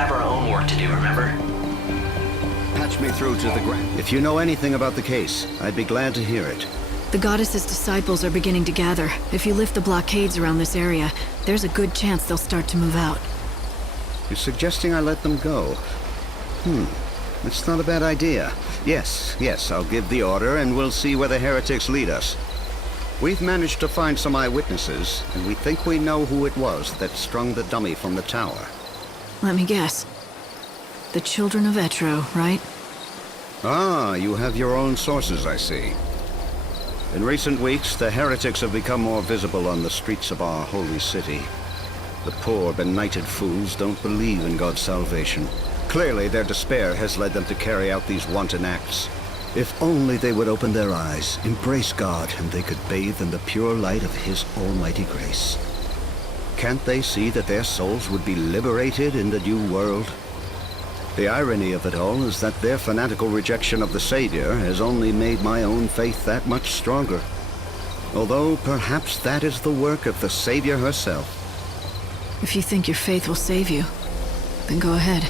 have our own work to do, remember? Patch me through to the ground. If you know anything about the case, I'd be glad to hear it. The goddess's disciples are beginning to gather. If you lift the blockades around this area, there's a good chance they'll start to move out. You're suggesting I let them go? It's not a bad idea. Yes, I'll give the order and we'll see where the heretics lead us. We've managed to find some eyewitnesses, and we think we know who it was that strung the dummy from the tower. Let me guess. The children of XIII, right? Ah, you have your own sources, I see. In recent weeks, the heretics have become more visible on the streets of our holy city. The poor, benighted fools don't believe in God's salvation. Clearly, their despair has led them to carry out these wanton acts. If only they would open their eyes, embrace God, and they could bathe in the pure light of His almighty grace. Can't they see that their souls would be liberated in the new world? The irony of it all is that their fanatical rejection of the Savior has only made my own faith that much stronger. Although perhaps that is the work of the Savior herself. If you think your faith will save you, then go ahead.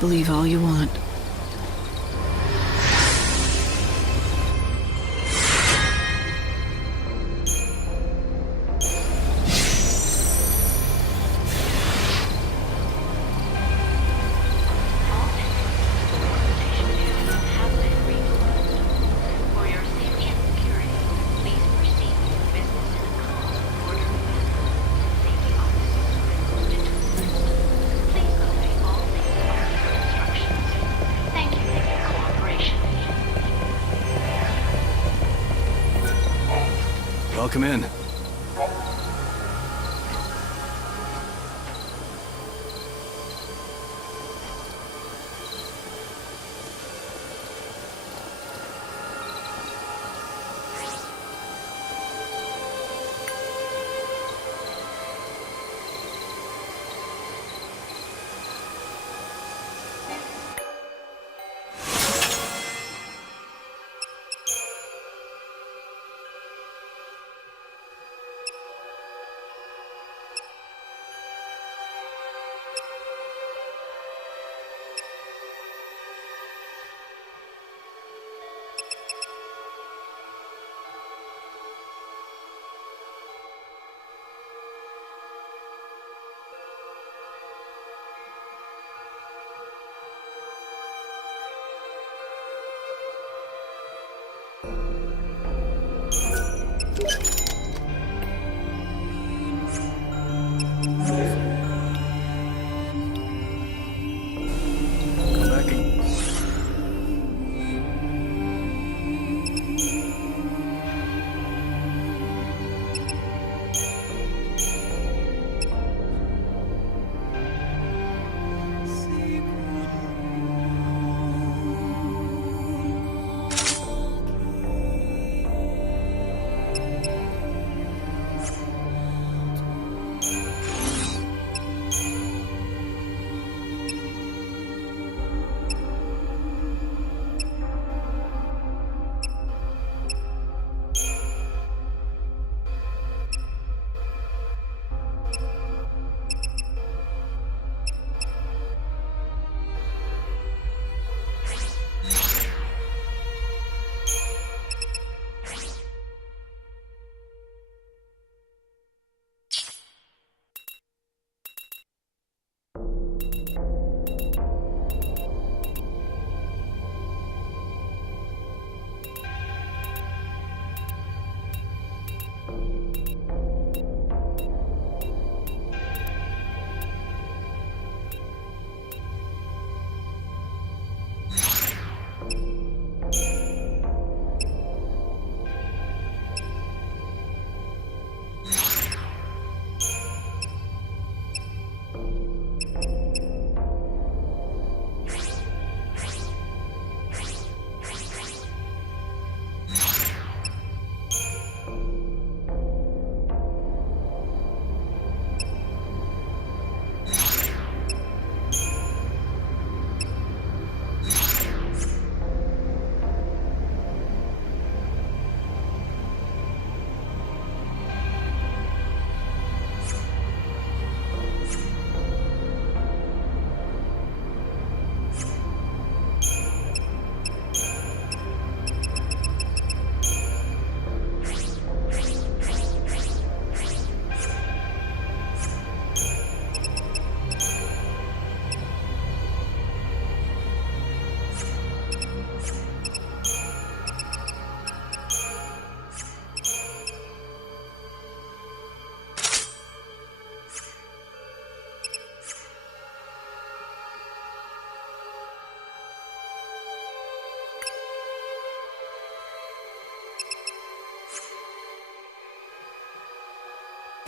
Believe all you want. Welcome in.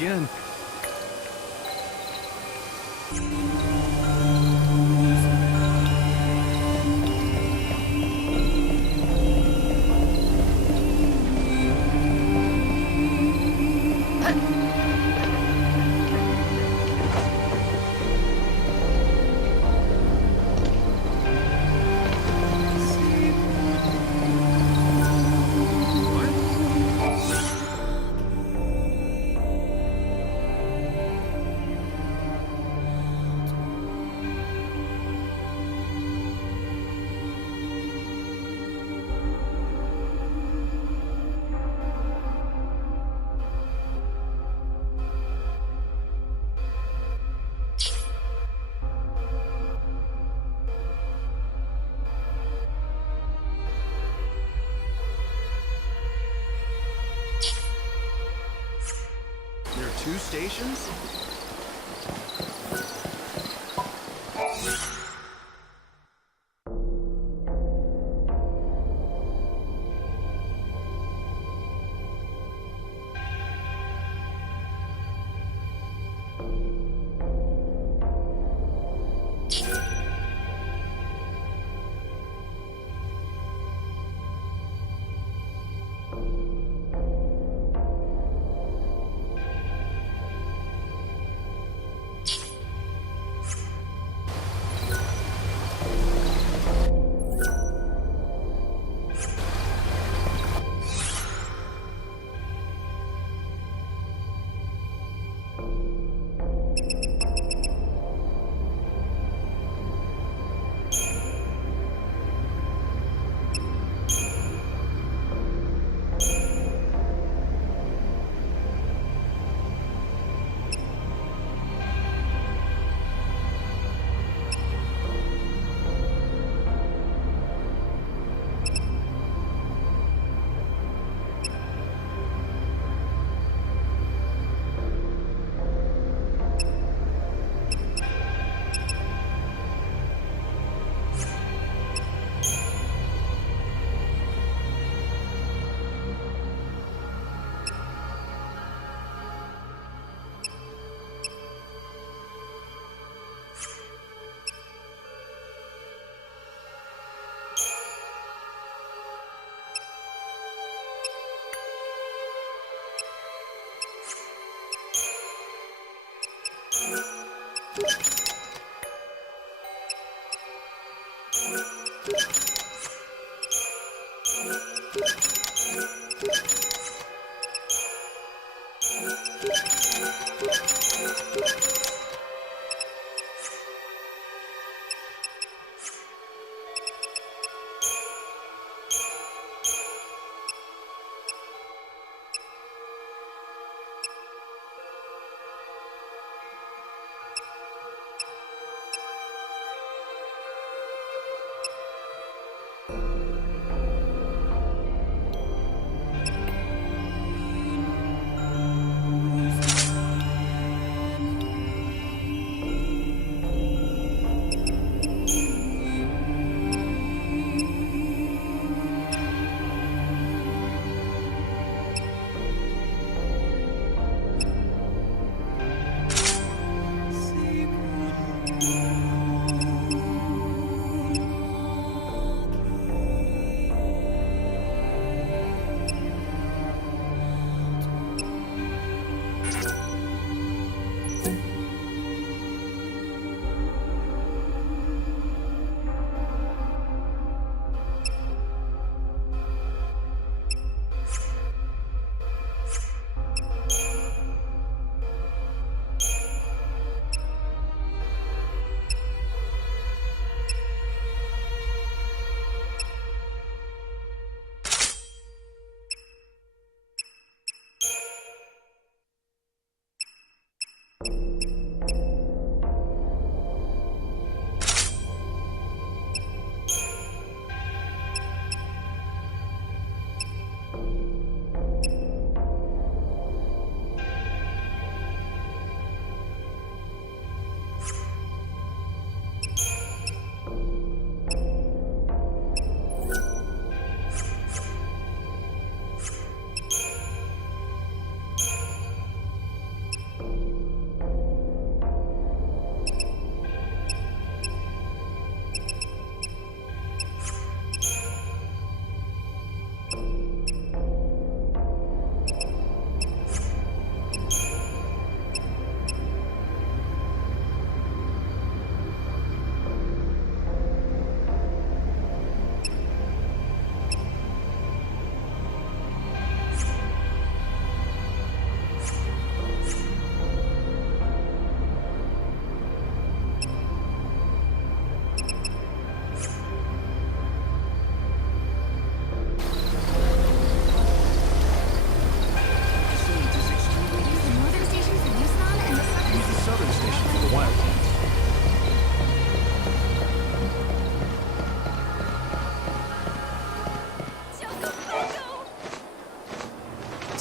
Again. There are 2 stations?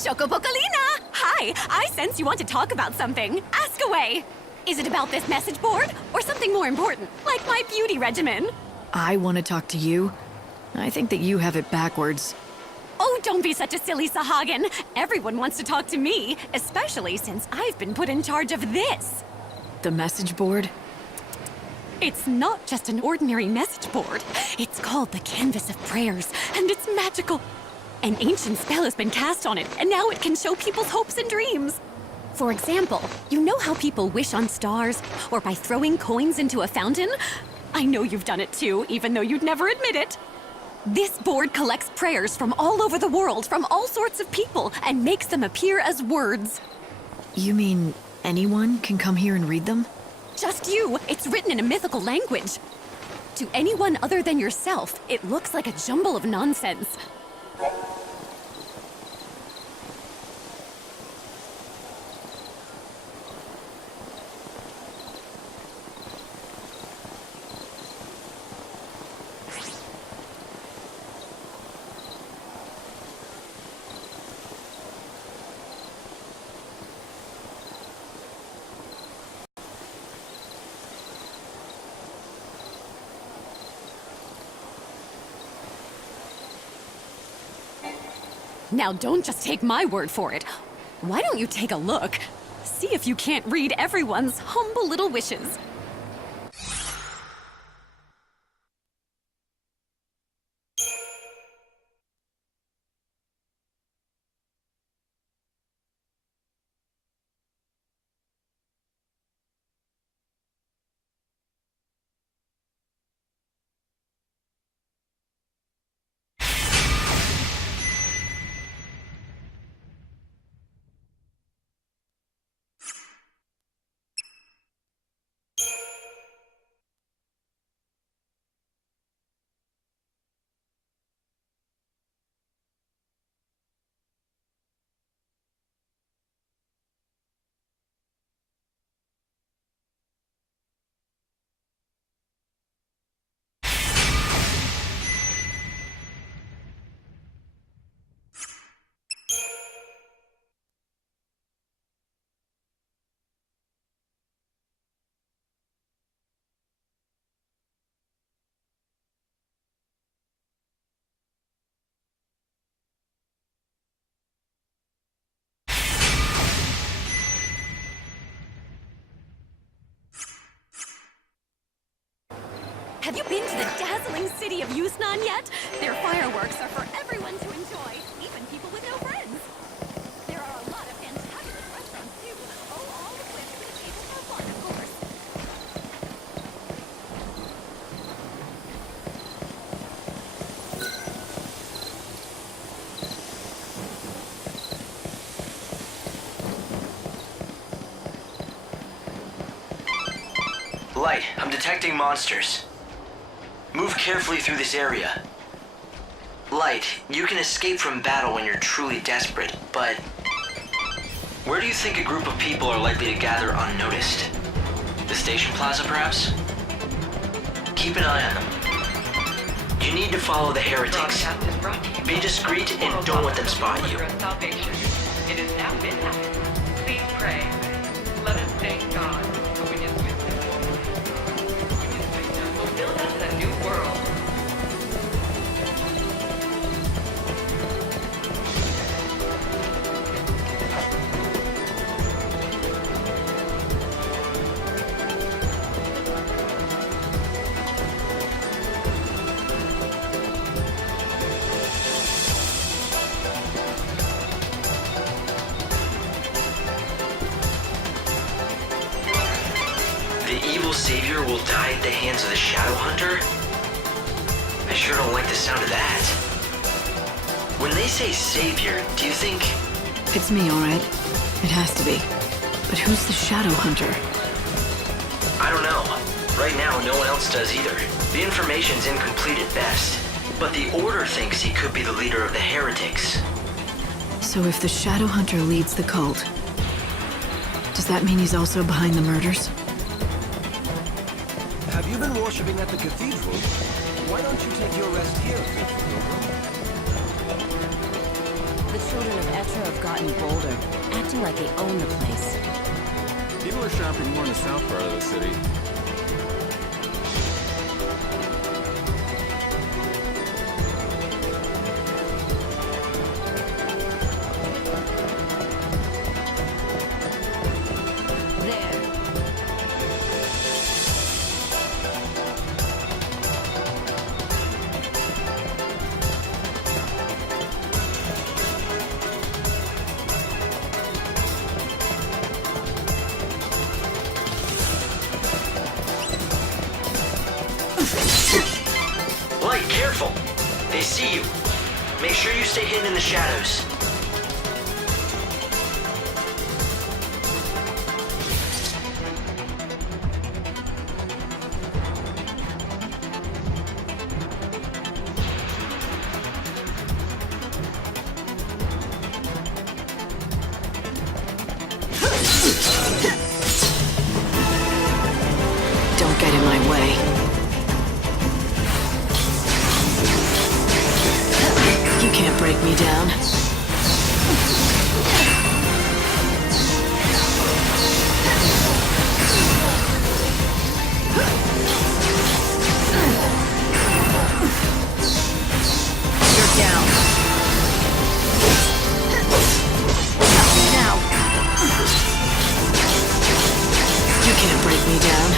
Chocobocolina! Hi, I sense you want to talk about something. Ask away. Is it about this message board or something more important, like my beauty regimen? I want to talk to you. I think that you have it backwards. Oh, don't be such a silly Sahagin. Everyone wants to talk to me, especially since I've been put in charge of this. The message board? It's not just an ordinary message board. It's called the Canvas of Prayers, and it's magical. An ancient spell has been cast on it, and now it can show people's hopes and dreams. For example, you know how people wish on stars, or by throwing coins into a fountain? I know you've done it too, even though you'd never admit it. This board collects prayers from all over the world, from all sorts of people, and makes them appear as words. You mean anyone can come here and read them? Just you. It's written in a mythical language. To anyone other than yourself, it looks like a jumble of nonsense. Now don't just take my word for it. Why don't you take a look? See if you can't read everyone's humble little wishes. Have you been to the dazzling city of Yusnan yet? Their fireworks are for everyone to enjoy, even people with no friends. There are a lot of fantabulous restaurants too. Oh, all equipped with a table for one, of course. Light, I'm detecting monsters. Move carefully through this area. Light, you can escape from battle when you're truly desperate, but... where do you think a group of people are likely to gather unnoticed? The station plaza, perhaps? Keep an eye on them. You need to follow the heretics. Be discreet and don't let them spot you. It is now midnight. Please pray. Let us thank God for his wisdom. His wisdom will build us a new world. The evil savior will die at the hands of the Shadow Hunter? I sure don't like the sound of that. When they say savior, do you think... It's me, all right. It has to be. But who's the Shadow Hunter? I don't know. Right now, no one else does either. The information's incomplete at best. But the Order thinks he could be the leader of the heretics. So if the Shadow Hunter leads the cult, does that mean he's also behind the murders? Have you been worshipping at the cathedral? Why don't you take your rest here, faithful pilgrim? The children of Etra have gotten bolder, acting like they own the place. People are shopping more in the south part of the city. Light, careful! They see you. Make sure you stay hidden in the shadows. Don't get in my way. You can't break me down. You're down. Now. You can't break me down.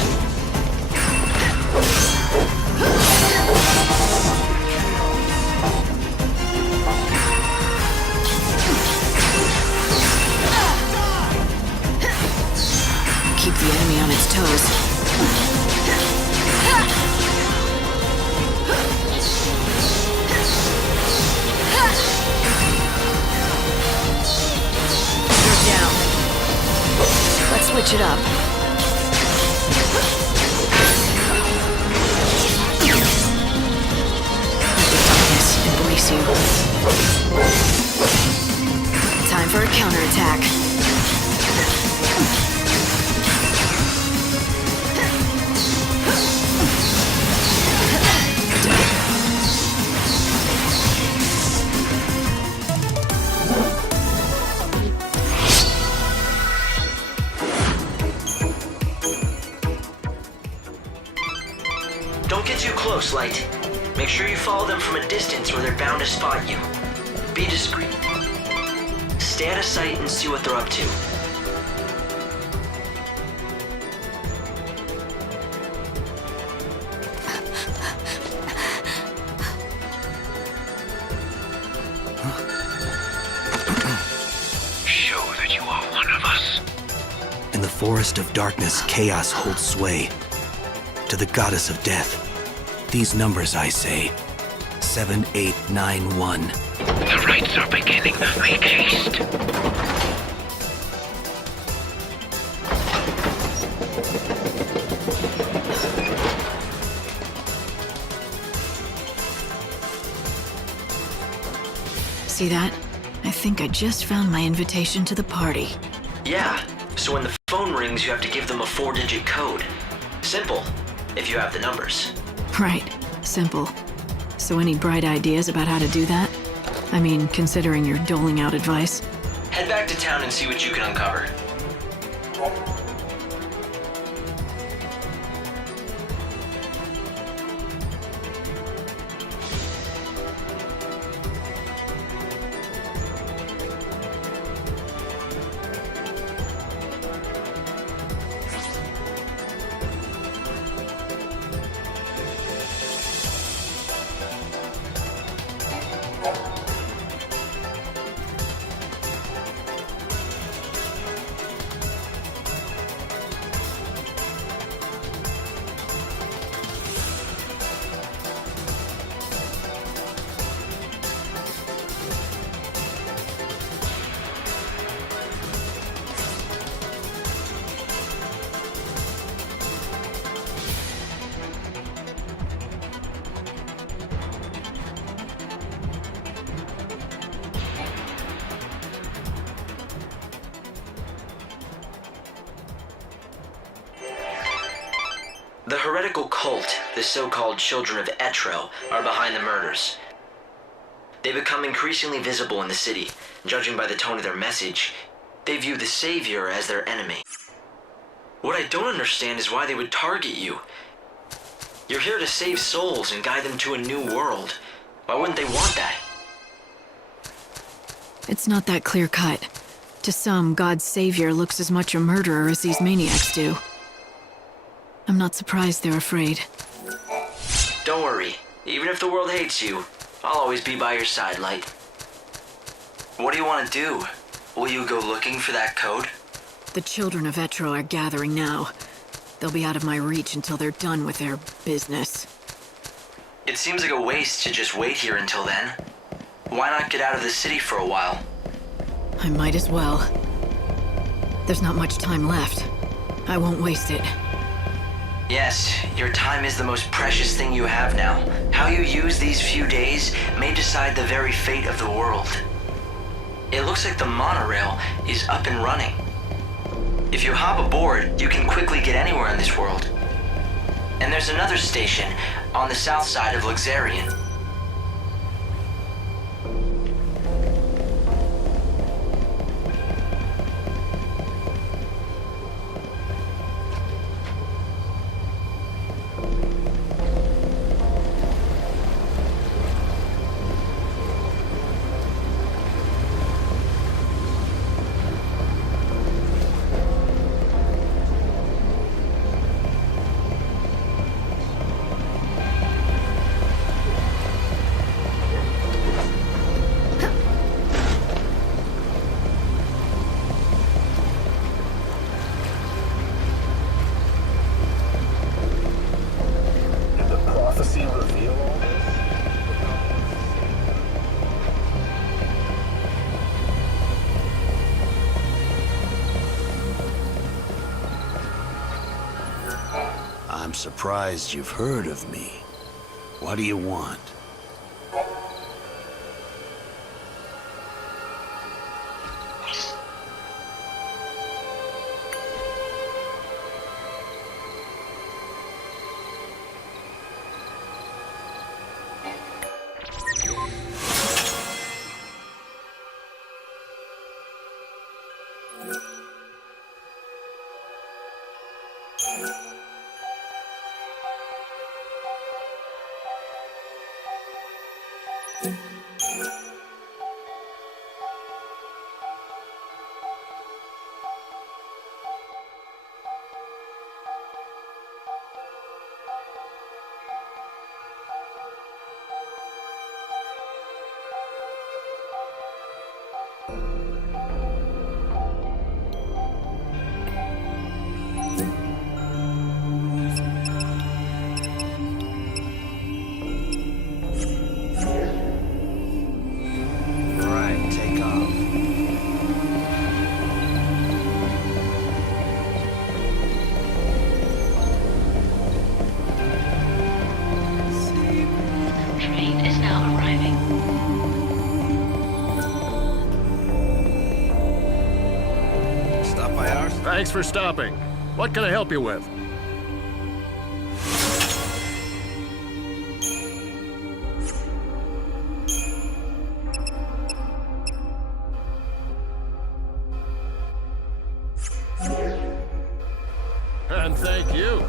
Keep the enemy on its toes. You're down. Let's switch it up. Let the darkness embrace you. Time for a counterattack. Don't get too close, Light. Make sure you follow them from a distance or they're bound to spot you. Be discreet. Stay out of sight and see what they're up to. Show that you are one of us. In the forest of darkness, chaos holds sway. To the goddess of death, these numbers I say. 7891. The rites are beginning. Make haste. See that? I think I just found my invitation to the party. Yeah, so when the phone rings, you have to give them a 4-digit code. Simple, if you have the numbers. Right. Simple. So any bright ideas about how to do that? I mean, considering you're doling out advice. Head back to town and see what you can uncover. The heretical cult, the so-called Children of Etro, are behind the murders. They become increasingly visible in the city. Judging by the tone of their message, they view the Savior as their enemy. What I don't understand is why they would target you. You're here to save souls and guide them to a new world. Why wouldn't they want that? It's not that clear-cut. To some, God's savior looks as much a murderer as these maniacs do. I'm not surprised they're afraid. Don't worry. Even if the world hates you, I'll always be by your side, Light. What do you want to do? Will you go looking for that code? The children of Etro are gathering now. They'll be out of my reach until they're done with their business. It seems like a waste to just wait here until then. Why not get out of the city for a while? I might as well. There's not much time left. I won't waste it. Yes, your time is the most precious thing you have now. How you use these few days may decide the very fate of the world. It looks like the monorail is up and running. If you hop aboard, you can quickly get anywhere in this world. And there's another station on the south side of Luxarian. I'm surprised you've heard of me. What do you want? Thanks for stopping. What can I help you with? And thank you.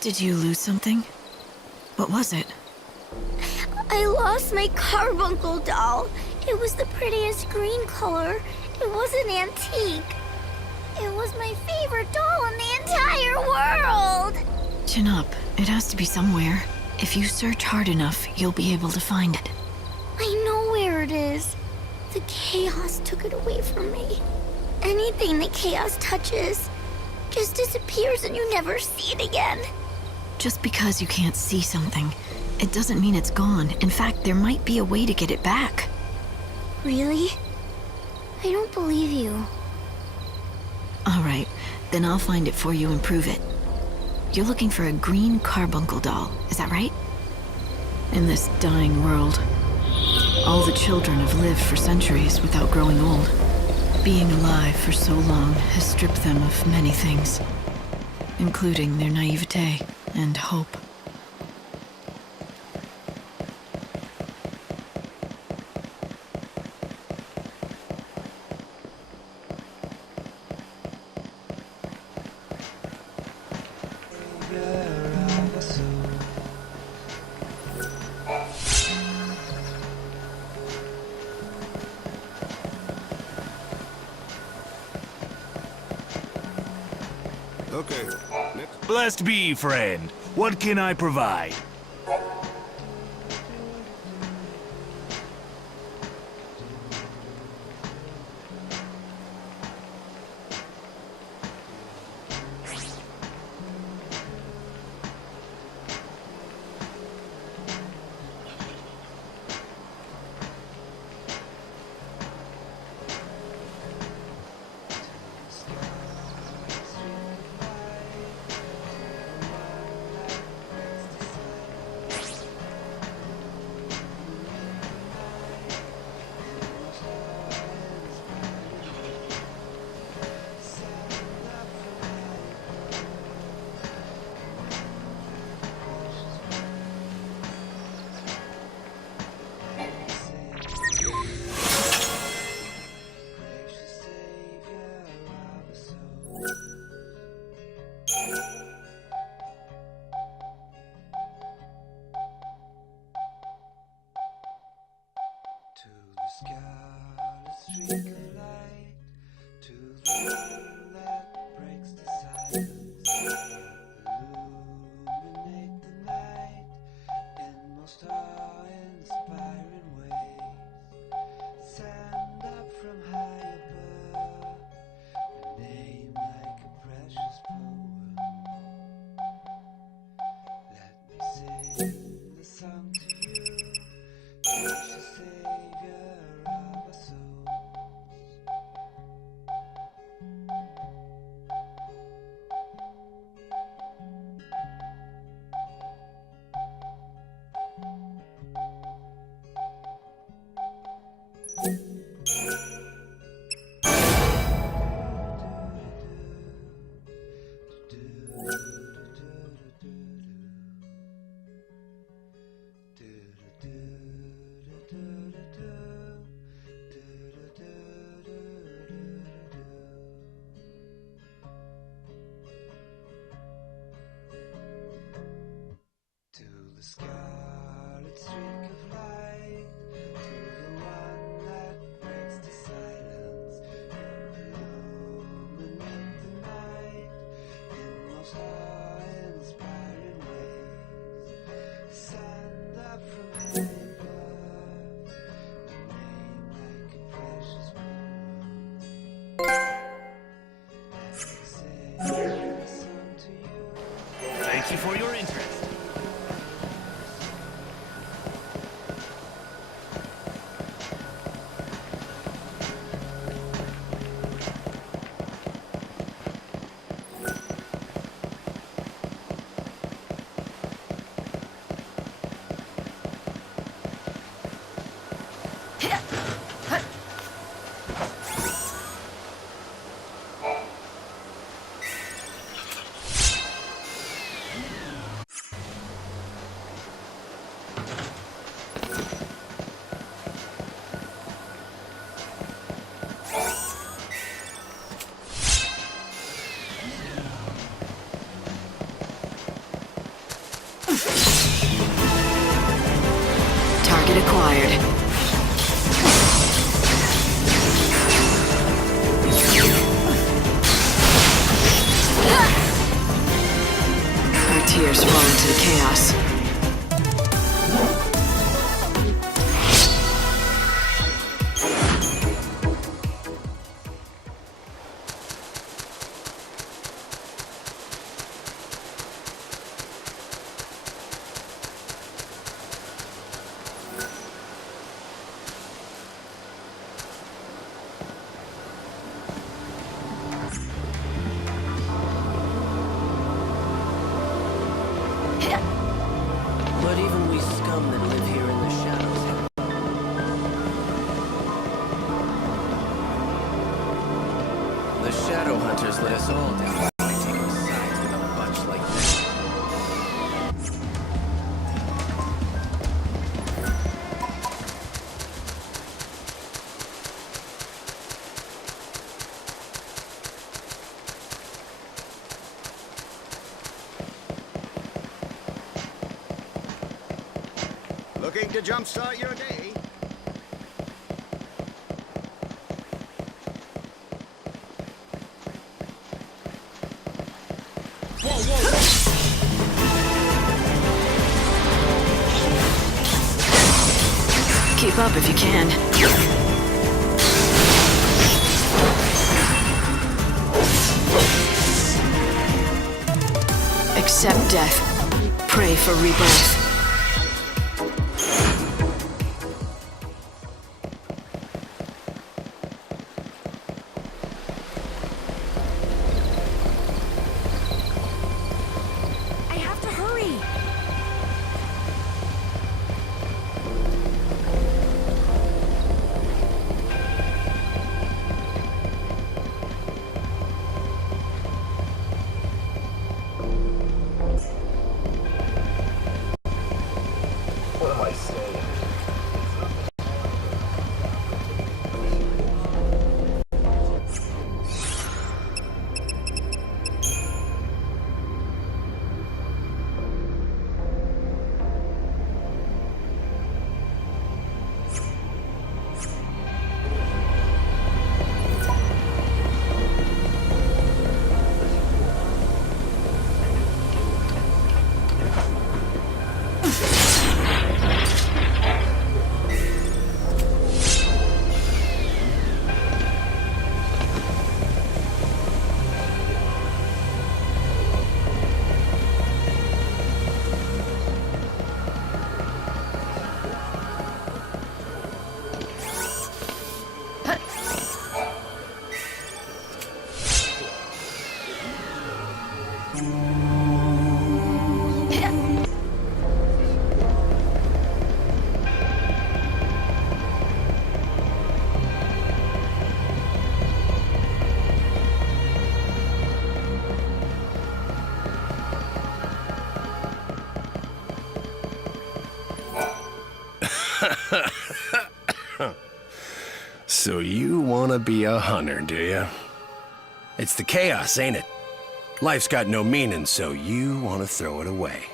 Did you lose something? What was it? I lost my Carbuncle doll. It was the prettiest green color. It was an antique. It was my favorite doll in the entire world. Chin up. It has to be somewhere. If you search hard enough, you'll be able to find it. I know where it is. The chaos took it away from me. Anything the chaos touches just disappears and you never see it again. Just because you can't see something, it doesn't mean it's gone. In fact, there might be a way to get it back. Really? I don't believe you. All right, then I'll find it for you and prove it. You're looking for a green Carbuncle doll, is that right? In this dying world, all the children have lived for centuries without growing old. Being alive for so long has stripped them of many things, including their naivete and hope. Okay. Blessed be, friend. What can I provide? Thank you for your interest. Target acquired. Our tears fall into the chaos. But even we scum that live here in the shadows have... The Shadow Hunters let us all down by taking sides with a bunch like that. Looking to jumpstart your day? Keep up if you can. Accept death. Pray for rebirth. I have to hurry. What am I saying? So you want to be a hunter, do you? It's the chaos, ain't it? Life's got no meaning, so you want to throw it away.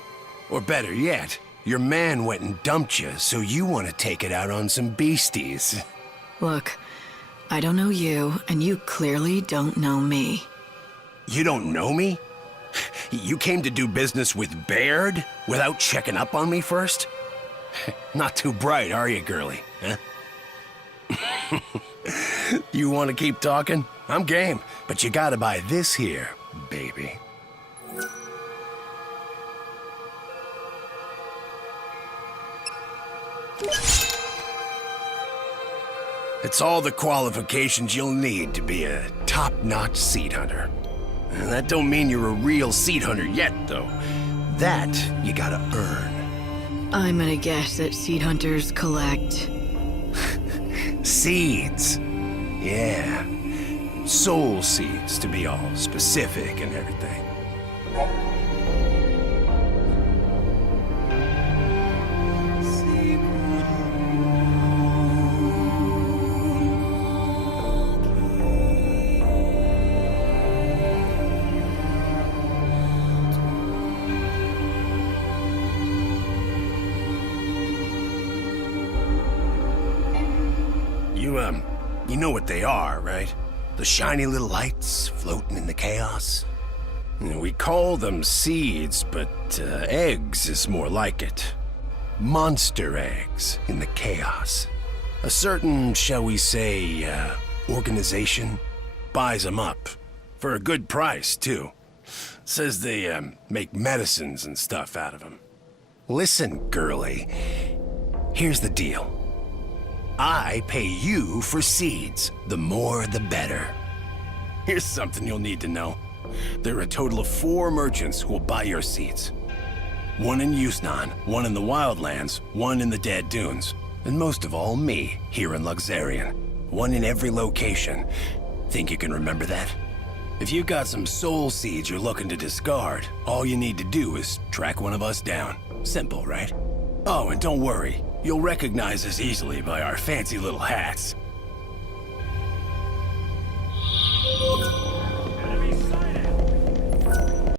Or better yet, your man went and dumped you, so you want to take it out on some beasties. Look, I don't know you, and you clearly don't know me. You don't know me? You came to do business with Baird without checking up on me first? Not too bright, are you, girlie? Huh? You want to keep talking? I'm game, but you gotta buy this here, baby. It's all the qualifications you'll need to be a top-notch seed hunter. And that don't mean you're a real seed hunter yet, though. That you gotta earn. I'm gonna guess that seed hunters collect... Seeds. Yeah. Soul seeds, to be all specific and everything. You know what they are, right? The shiny little lights floating in the chaos? We call them seeds, but eggs is more like it. monster eggs in the chaos. A certain, shall we say, organization buys them up. For a good price, too. Says they, make medicines and stuff out of them. Listen, girlie. Here's the deal. I pay you for seeds. The more, the better. Here's something you'll need to know. There are a total of 4 merchants who will buy your seeds. 1 in Yusnan, 1 in the Wildlands, 1 in the Dead Dunes, and most of all, me, here in Luxarian. 1 in every location. Think you can remember that? If you've got some soul seeds you're looking to discard, all you need to do is track one of us down. Simple, right? Oh, and don't worry. You'll recognize us easily by our fancy little hats.